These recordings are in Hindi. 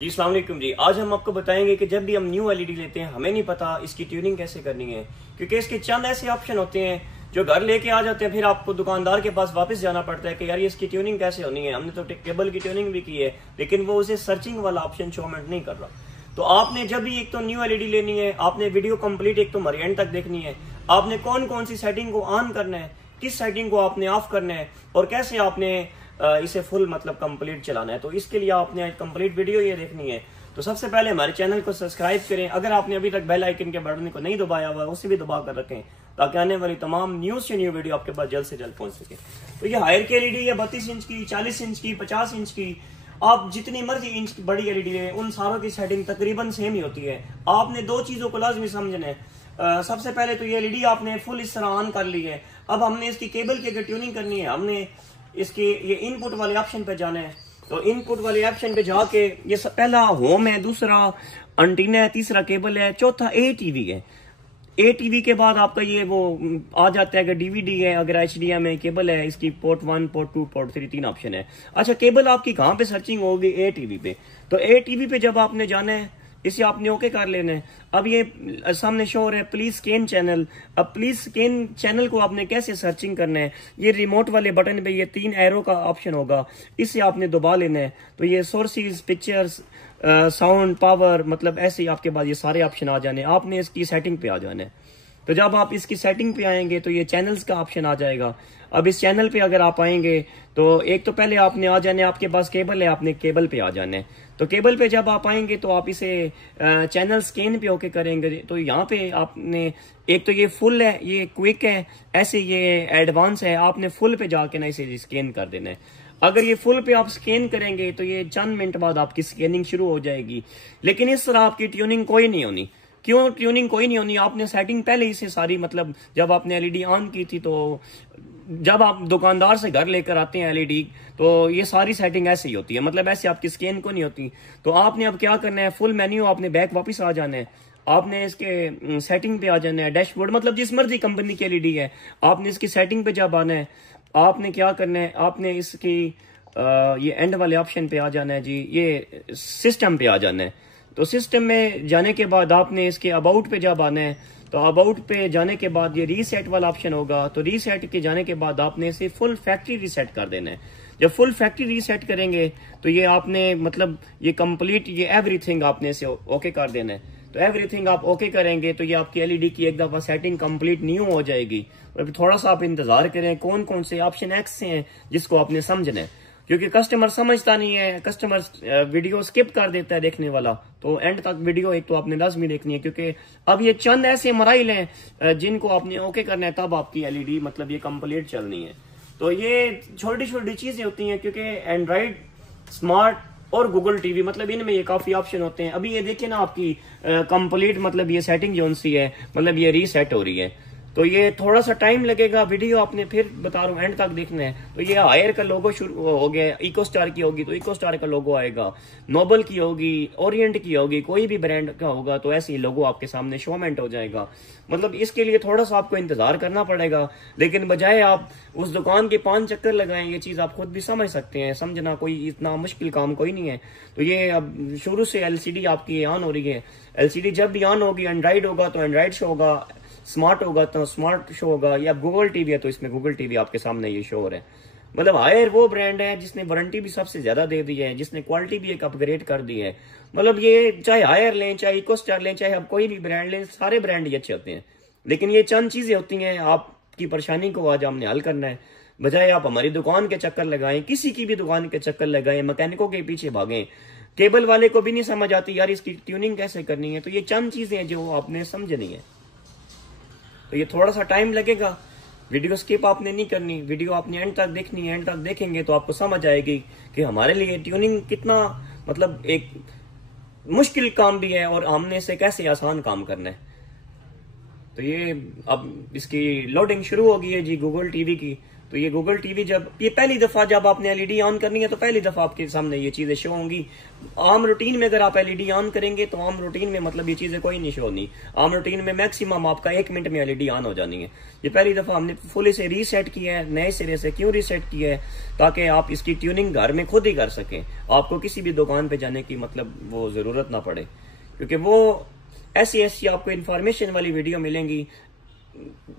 जी अस्सलाम वालेकुम जी। आज हम आपको बताएंगे कि जब भी हम न्यू एलईडी लेते हैं हमें नहीं पता इसकी ट्यूनिंग कैसे करनी है, क्योंकि इसके चंद ऐसे ऑप्शन होते हैं जो घर लेके आ जाते हैं, फिर आपको दुकानदार के पास वापस जाना पड़ता है कि यार ये इसकी ट्यूनिंग कैसे होनी है। हमने तो केबल की ट्यूनिंग भी की है लेकिन वो उसे सर्चिंग वाला ऑप्शन शोमेंट नहीं कर रहा। तो आपने जब भी एक तो न्यू एलईडी लेनी है, आपने वीडियो कंप्लीट एक तो हमारी एंड तक देखनी है। आपने कौन कौन सी सेटिंग को ऑन करना है, किस सेटिंग को आपने ऑफ करना है और कैसे आपने इसे फुल मतलब कंप्लीट चलाना है। तो इसके लिए आपने कंप्लीट वीडियो ये देखनी है। तो सबसे पहले हमारे चैनल को सब्सक्राइब करें। अगर आपने अभी तक बेल आइकन के बटन को नहीं दबाया हुआ है उसे भी दबा कर रखें ताकि आने वाली तमाम न्यूज से न्यू वीडियो आपके पास जल्द से जल्द पहुंच सके। तो ये हायर की एलईडी है 32 इंच की, 40 इंच की, 50 इंच की। आप जितनी मर्जी इंच की बड़ी एलईडी है उन सारों की सेटिंग तकरीबन सेम ही होती है। आपने दो चीजों को लाजमी समझना है। सबसे पहले तो ये एलईडी आपने फुल इस तरह ऑन कर ली है। अब हमने इसकी केबल की अगर ट्यूनिंग करनी है, हमने इसके ये इनपुट वाले ऑप्शन पे जाना है। तो इनपुट वाले ऑप्शन पे जाके ये पहला होम है, दूसरा एंटीना है, तीसरा केबल है, चौथा ए टीवी है। ए टीवी के बाद आपका ये वो आ जाता है अगर डीवीडी है, अगर एचडीएमआई केबल है, इसकी पोर्ट 1, पोर्ट 2, पोर्ट 3 तीन ऑप्शन है। अच्छा, केबल आपकी कहाँ पे सर्चिंग होगी? ए टीवी पे। तो ए टीवी पे जब आपने जाना है इसे आपने ओके कर लेना है। अब ये सामने शो हो रहा है प्लीज स्कैन चैनल। अब प्लीज स्कैन चैनल को आपने कैसे सर्चिंग करना है, ये रिमोट वाले बटन पे ये 3 एरो का ऑप्शन होगा, इसे आपने दबा लेना है। तो ये सोर्सेज, पिक्चर्स, साउंड, पावर, मतलब ऐसे ही आपके पास ये सारे ऑप्शन आ जाने। आपने इसकी सेटिंग पे आ जाना है। तो जब आप इसकी सेटिंग पे आएंगे तो ये चैनल्स का ऑप्शन आ जाएगा। अब इस चैनल पे अगर आप आएंगे तो एक तो पहले आपने आ जाना है, आपके पास केबल है, आपने केबल पे आ जाना है। तो केबल पे जब आप आएंगे तो आप इसे चैनल स्कैन पे ओके करेंगे। तो यहाँ पे आपने एक तो ये फुल है, ये क्विक है, ऐसे ये एडवांस है। आपने फुल पे जाके ना इसे स्कैन कर देना है। अगर ये फुल पे आप स्कैन करेंगे तो ये चंद मिनट बाद आपकी स्कैनिंग शुरू हो जाएगी। लेकिन इस तरह आपकी ट्यूनिंग कोई नहीं होनी। क्यों ट्यूनिंग कोई नहीं होनी? आपने सेटिंग पहले ही से सारी, मतलब जब आपने एलईडी ऑन की थी, तो जब आप दुकानदार से घर लेकर आते हैं एलईडी तो ये सारी सेटिंग ऐसे ही होती है, मतलब ऐसे आपकी स्कैन को नहीं होती। तो आपने अब क्या करना है, फुल मेन्यू आपने बैक वापस आ जाना है। आपने इसके सेटिंग पे आ जाना है, डैशबोर्ड मतलब जिस मर्जी कंपनी की एलईडी है, आपने इसकी सेटिंग पे जब आना है आपने क्या करना है, आपने इसकी ये एंड वाले ऑप्शन पे आ जाना है जी, ये सिस्टम पे आ जाना है। तो सिस्टम में जाने के बाद आपने इसके अबाउट पे जब आना है तो अबाउट पे जाने के बाद ये रीसेट वाला ऑप्शन होगा। तो रीसेट के जाने के बाद आपने इसे फुल फैक्ट्री रीसेट कर देना है। जब फुल फैक्ट्री रीसेट करेंगे तो ये आपने मतलब ये कंप्लीट ये एवरीथिंग आपने इसे ओके कर देना है। तो एवरीथिंग आप ओके करेंगे तो ये आपकी एलईडी की एक दफा सेटिंग कंप्लीट न्यू हो जाएगी। अभी थोड़ा सा आप इंतजार करें, कौन कौन से ऑप्शन एक्स हैं जिसको आपने समझना है, क्योंकि कस्टमर समझता नहीं है, कस्टमर वीडियो स्किप कर देता है देखने वाला। तो एंड तक वीडियो एक तो आपने लाजमी देखनी है, क्योंकि अब ये चंद ऐसे मराइल हैं जिनको आपने ओके करना है, तब आपकी एलईडी मतलब ये कंप्लीट चलनी है। तो ये छोटी छोटी चीजें होती हैं, क्योंकि एंड्रॉइड, स्मार्ट और गूगल टीवी मतलब इनमें ये काफी ऑप्शन होते हैं। अभी ये देखिए ना आपकी कंप्लीट मतलब ये सेटिंग जो सी है, मतलब ये रीसेट हो रही है। तो ये थोड़ा सा टाइम लगेगा, वीडियो आपने फिर बता रहा हूँ एंड तक देखना है। तो ये हायर का लोगो शुरू हो गया, इको स्टार की होगी तो इको स्टार का लोगो आएगा, नोबल की होगी, ओरिएंट की होगी, कोई भी ब्रांड का होगा तो ऐसे ही लोगो आपके सामने शोमेंट हो जाएगा। मतलब इसके लिए थोड़ा सा आपको इंतजार करना पड़ेगा, लेकिन बजाय आप उस दुकान के 5 चक्कर लगाएं, ये चीज आप खुद भी समझ सकते हैं। समझना कोई इतना मुश्किल काम कोई नहीं है। तो ये अब शुरू से एलसीडी आपकी ऑन हो रही है। एलसीडी जब भी ऑन होगी, एंड्रॉइड होगा तो एंड्रॉइड शो होगा, स्मार्ट होगा तो स्मार्ट शो होगा, या गूगल टीवी है तो इसमें गूगल टीवी आपके सामने ये शो हो रहा है। मतलब हायर वो ब्रांड है जिसने वारंटी भी सबसे ज्यादा दे दी है, जिसने क्वालिटी भी एक अपग्रेड कर दी है। मतलब ये चाहे हायर लें, चाहे इको स्टार लें, चाहे आप कोई भी ब्रांड लें, सारे ब्रांड ही अच्छे होते हैं। लेकिन ये चंद चीजें होती हैं, आपकी परेशानी को आज हमने हल करना है। बजाय आप हमारी दुकान के चक्कर लगाएं, किसी की भी दुकान के चक्कर लगाएं, मैकेनिकों के पीछे भागें, केबल वाले को भी नहीं समझ आती यार इसकी ट्यूनिंग कैसे करनी है। तो ये चंद चीजें जो आपने समझनी है। तो ये थोड़ा सा टाइम लगेगा, वीडियो स्किप आपने नहीं करनी, वीडियो आपने एंड तक देखनी है। एंड तक देखेंगे तो आपको समझ आएगी कि हमारे लिए ट्यूनिंग कितना मतलब एक मुश्किल काम भी है और हमने इसे कैसे आसान काम करना है। तो ये अब इसकी लोडिंग शुरू हो गई है जी गूगल टीवी की। तो ये गूगल टीवी जब ये पहली दफा जब आपने एलईडी ऑन करनी है तो पहली दफा आपके सामने ये चीजें शो होंगी। आम रूटीन में अगर आप एलईडी ऑन करेंगे तो आम रूटीन में मतलब ये चीजें कोई नहीं शो होनी। आम रूटीन में मैक्सिमम आपका 1 मिनट में एलईडी ऑन हो जानी है। ये पहली दफा हमने फुल इसे रीसेट किया है, नए सिरे से। क्यों रीसेट किया है? ताकि आप इसकी ट्यूनिंग घर में खुद ही कर सकें, आपको किसी भी दुकान पे जाने की मतलब वो जरूरत ना पड़े, क्योंकि वो ऐसी आपको इन्फॉर्मेशन वाली वीडियो मिलेंगी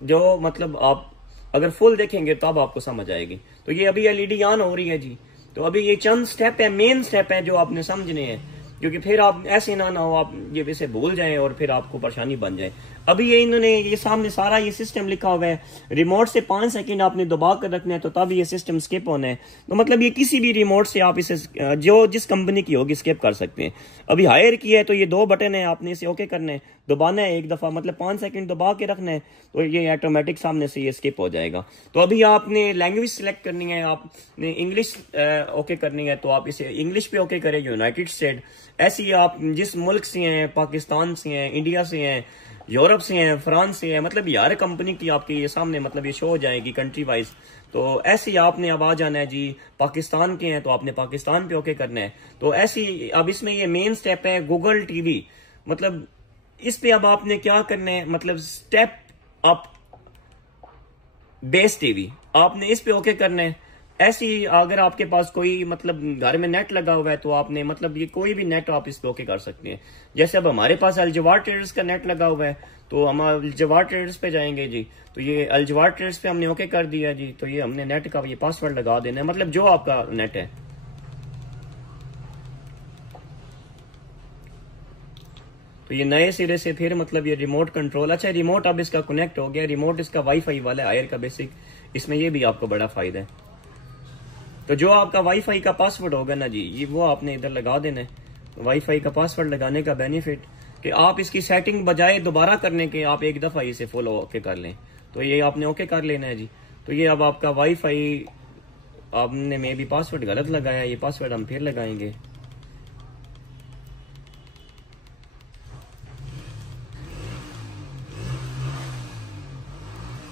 जो मतलब आप अगर फुल देखेंगे तब आपको समझ आएगी। तो ये अभी एलईडी ऑन हो रही है जी। तो अभी ये चंद स्टेप है, मेन स्टेप है जो आपने समझने हैं, क्योंकि फिर आप ऐसे ना हो आप ये वैसे भूल जाएं और फिर आपको परेशानी बन जाए। अभी ये इन्होंने ये सामने सारा ये सिस्टम लिखा हुआ है, रिमोट से 5 सेकंड आपने दबा कर रखना है तो तब ये सिस्टम स्किप होना है। तो मतलब ये किसी भी रिमोट से आप इसे जो जिस कंपनी की होगी स्किप कर सकते हैं। अभी हायर किया है तो ये 2 बटन है, आपने इसे ओके करना है, दबाना है एक दफा, मतलब 5 सेकंड दबा के रखना है तो ये ऑटोमेटिक सामने से ये स्किप हो जाएगा। तो अभी आपने लैंग्वेज सिलेक्ट करनी है, आपने इंग्लिश ओके करनी है तो आप इसे इंग्लिश पे ओके करें, यूनाइटेड स्टेट। ऐसी आप जिस मुल्क से हैं, पाकिस्तान से हैं, इंडिया से हैं, यूरोप से हैं, फ्रांस से हैं, मतलब यार कंपनी की आपके ये सामने मतलब ये शो हो जाएगी कंट्री वाइज। तो ऐसे ही आपने अब आ जाना है जी, पाकिस्तान के हैं तो आपने पाकिस्तान पे ओके करना है। तो ऐसी अब इसमें ये मेन स्टेप है गूगल टीवी, मतलब इस पे अब आपने क्या करना है, मतलब स्टेप अप बेस टीवी आपने इस पे ओके करना है। ऐसी अगर आपके पास कोई मतलब घर में नेट लगा हुआ है तो आपने मतलब ये कोई भी नेट आप इस पे ओके कर सकते हैं। जैसे अब हमारे पास अलजवार ट्रेडर्स का नेट लगा हुआ है तो हम अलजवार ट्रेडर्स पे जाएंगे जी। तो ये अलजवार ट्रेडर्स पे हमने ओके कर दिया जी। तो ये हमने नेट का ये पासवर्ड लगा देना है, मतलब जो आपका नेट है। तो ये नए सिरे से फिर मतलब ये रिमोट कंट्रोल, अच्छा रिमोट अब इसका कनेक्ट हो गया, रिमोट इसका वाईफाई वाला है हायर का बेसिक, इसमें ये भी आपको बड़ा फायदा है। तो जो आपका वाईफाई का पासवर्ड होगा ना जी, ये वो आपने इधर लगा देना है। तो वाईफाई का पासवर्ड लगाने का बेनिफिट कि आप इसकी सेटिंग बजाय दोबारा करने के आप एक दफा इसे फुल ओके कर लें। तो ये आपने ओके कर लेना है जी। तो ये अब आपका वाईफाई, आपने मे भी पासवर्ड गलत लगाया, ये पासवर्ड हम फिर लगाएंगे।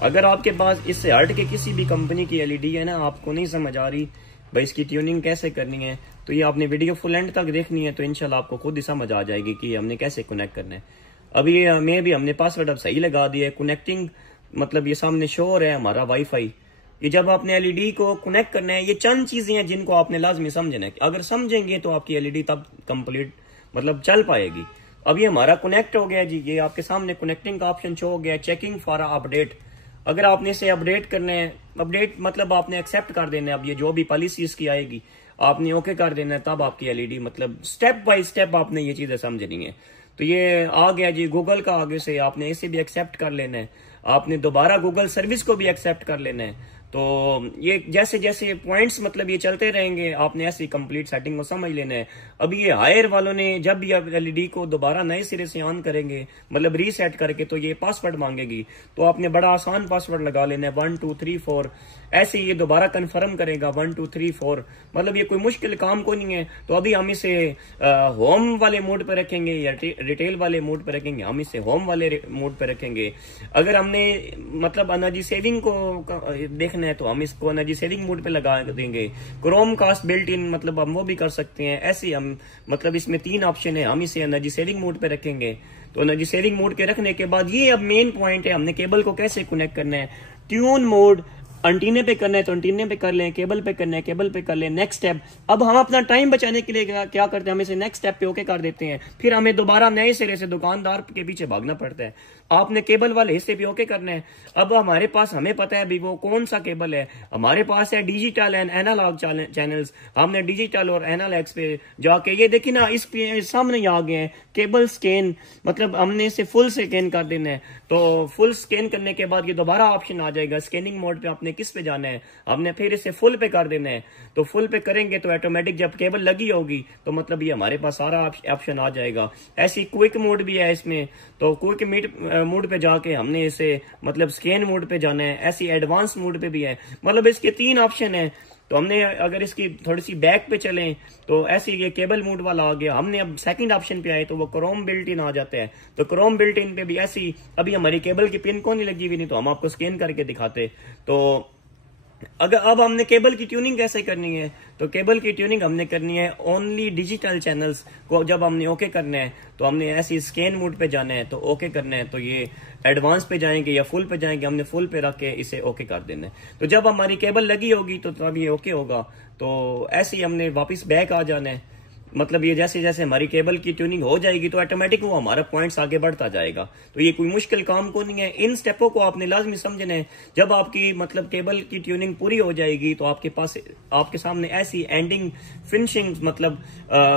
अगर आपके पास इससे हट के किसी भी कंपनी की एलईडी है ना, आपको नहीं समझ आ रही भाई इसकी ट्यूनिंग कैसे करनी है, तो ये आपने वीडियो फुल एंड तक देखनी है, तो इंशाल्लाह आपको खुद ही समझ आ जाएगी कि हमने कैसे कनेक्ट करना है। अभी ये हमने पासवर्ड अब सही लगा दिया है। कनेक्टिंग मतलब ये सामने शो हो रहा है हमारा वाईफाई। ये जब आपने एलईडी को कनेक्ट करना है, ये चंद चीजें हैं जिनको आपने लाजमी समझना है। अगर समझेंगे तो आपकी एलईडी तब कंप्लीट मतलब चल पाएगी। अब ये हमारा कनेक्ट हो गया जी, ये आपके सामने कनेक्टिंग का ऑप्शन शो हो गया, चेकिंग फॉर अपडेट। अगर आपने इसे अपडेट करना है, अपडेट मतलब आपने एक्सेप्ट कर देना है। अब ये जो भी पॉलिसी इसकी आएगी आपने ओके कर देना है, तब आपकी एलईडी मतलब स्टेप बाय स्टेप आपने ये चीजें समझनी है। तो ये आ गया जी गूगल का, आगे से आपने इसे भी एक्सेप्ट कर लेना है। आपने दोबारा गूगल सर्विस को भी एक्सेप्ट कर लेना है। तो ये जैसे जैसे पॉइंट्स मतलब ये चलते रहेंगे, आपने ऐसी कंप्लीट सेटिंग को समझ लेना है। अभी ये हायर वालों ने जब भी आप एलईडी को दोबारा नए सिरे से ऑन करेंगे मतलब रीसेट करके, तो ये पासवर्ड मांगेगी। तो आपने बड़ा आसान पासवर्ड लगा लेना है 1 2 3 4। ऐसे ये दोबारा कंफर्म करेगा 1 2 3 4, मतलब ये कोई मुश्किल काम को नहीं है। तो अभी हम इसे होम वाले मोड पे रखेंगे या रिटेल वाले मोड पे रखेंगे, हम इसे होम वाले मोड पे रखेंगे। अगर हमने मतलब एनर्जी सेविंग को देखना है तो हम इसको एनर्जी सेविंग मोड पे लगा देंगे। क्रोम कास्ट बिल्ट इन मतलब हम वो भी कर सकते हैं। ऐसे हम मतलब इसमें 3 ऑप्शन है, हम इसे एनर्जी सेविंग मोड पे रखेंगे। तो एनर्जी सेविंग मोड के रखने के बाद ये अब मेन पॉइंट है, हमने केबल को कैसे कनेक्ट करना है। ट्यून मोड एंटीने पे करना है तो एंटीने पे कर लें, केबल पे करना है केबल पे कर लें। नेक्स्ट स्टेप, अब हम अपना टाइम बचाने के लिए क्या करते हैं, हम इसे नेक्स्ट स्टेप पे ओके कर देते हैं। फिर हमें दोबारा नए सिरे से दुकानदार के पीछे भागना पड़ता है। आपने केबल वाले हिस्से पे ओके करना है। अब हमारे पास हमें पता है भी वो कौन सा केबल है। हमारे पास है डिजिटल एंड एनालॉग चैनल्स। हमने डिजिटल और एनालॉग पे जाके ये देखिए ना, इस सामने आ गए हैं केबल स्कैन, मतलब हमने इसे फुल स्कैन कर देना है। तो फुल स्कैन करने के बाद ये दोबारा ऑप्शन आ जाएगा स्कैनिंग मोड पे, आपने किस पे जाना है, हमने फिर इसे फुल पे कर देना है। तो फुल पे करेंगे तो ऑटोमेटिक जब केबल लगी होगी तो मतलब ये हमारे पास सारा ऑप्शन आ जाएगा। ऐसी क्विक मोड भी है इसमें, तो क्विक मोड पे जाके हमने इसे मतलब स्कैन मोड पे जाना है। ऐसी एडवांस मोड पे भी है, मतलब इसके 3 ऑप्शन है। तो हमने अगर इसकी थोड़ी सी बैक पे चलें तो ऐसे ये केबल मोड वाला आ गया। हमने अब सेकंड ऑप्शन पे आए तो वो क्रोम बिल्ट इन आ जाता है। तो क्रोम बिल्ट इन पे भी ऐसी, अभी हमारी केबल की पिन को नहीं लगी हुई, नहीं तो हम आपको स्कैन करके दिखाते। तो अगर अब हमने केबल की ट्यूनिंग कैसे करनी है, तो केबल की ट्यूनिंग हमने करनी है ओनली डिजिटल चैनल्स को जब हमने ओके करना है तो हमने ऐसी स्कैन मोड पे जाना है, तो ओके करना है तो ये एडवांस पे जाएंगे या फुल पे जाएंगे, हमने फुल पे रख के इसे ओके कर देना है। तो जब हमारी केबल लगी होगी तो तब ये ओके होगा। तो ऐसे ही हमने वापस बैक आ जाना है, मतलब ये जैसे जैसे हमारी केबल की ट्यूनिंग हो जाएगी तो ऑटोमेटिक वो हमारा पॉइंट्स आगे बढ़ता जाएगा। तो ये कोई मुश्किल काम को नहीं है, इन स्टेपों को आपने लाजमी समझना है। जब आपकी मतलब केबल की ट्यूनिंग पूरी हो जाएगी तो आपके पास आपके सामने ऐसी एंडिंग फिनिशिंग मतलब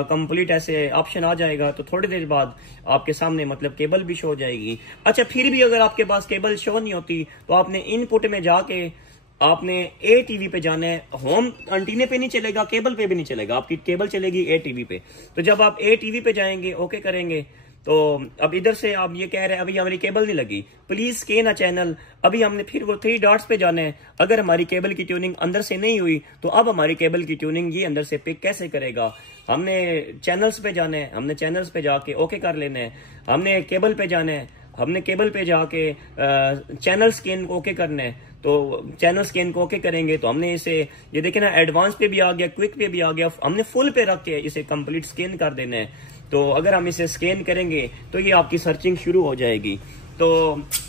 कंप्लीट ऐसे ऑप्शन आ जाएगा। तो थोड़ी देर बाद आपके सामने मतलब केबल भी शो हो जाएगी। अच्छा, फिर भी अगर आपके पास केबल शो नहीं होती तो आपने इनपुट में जाके आपने ए टीवी पे जाना है। होम एंटीने पे नहीं चलेगा, केबल पे भी नहीं चलेगा, आपकी केबल चलेगी ए टीवी पे। तो जब आप ए टीवी पे जाएंगे, ओके करेंगे, तो अब इधर से आप ये कह रहे हैं अभी हमारी केबल नहीं लगी, प्लीज स्कैन अ चैनल। अभी हमने फिर वो 3 डॉट्स पे जाना है। अगर हमारी केबल की ट्यूनिंग अंदर से नहीं हुई तो अब हमारी केबल की ट्यूनिंग ये अंदर से पिक कैसे करेगा। हमने चैनल्स पे जाना है, हमने चैनल्स पे जाके ओके कर लेना है। हमने केबल पे जाना है, हमने केबल पे जाके चैनल स्कैन को ओके करना है। तो चैनल स्कैन को ओके करेंगे तो हमने इसे ये देखे ना एडवांस पे भी आ गया, क्विक पे भी आ गया, हमने फुल पे रख के इसे कंप्लीट स्कैन कर देना है। तो अगर हम इसे स्कैन करेंगे तो ये आपकी सर्चिंग शुरू हो जाएगी। तो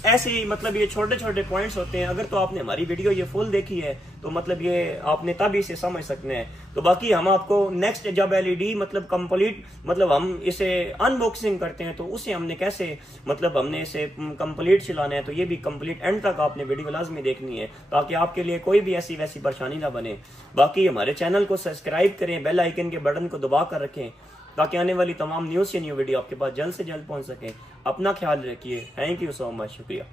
ऐसे ही मतलब ये छोटे छोटे पॉइंट्स होते हैं। अगर तो आपने हमारी वीडियो ये फुल देखी है तो मतलब ये आपने तब इसे समझ सकते हैं। तो बाकी हम आपको नेक्स्ट जब एलईडी मतलब कंप्लीट मतलब हम इसे अनबॉक्सिंग करते हैं तो उसे हमने कैसे मतलब हमने इसे कंप्लीट चलाना है, तो ये भी कंप्लीट एंड तक आपने वीडियो लाजमी देखनी है ताकि आपके लिए कोई भी ऐसी वैसी परेशानी ना बने। बाकी हमारे चैनल को सब्सक्राइब करें, बेल आइकन के बटन को दबा कर रखें ताकि आने वाली तमाम न्यूज़ या न्यू वीडियो आपके पास जल्द से जल्द पहुंच सके। अपना ख्याल रखिए। थैंक यू सो मच, शुक्रिया।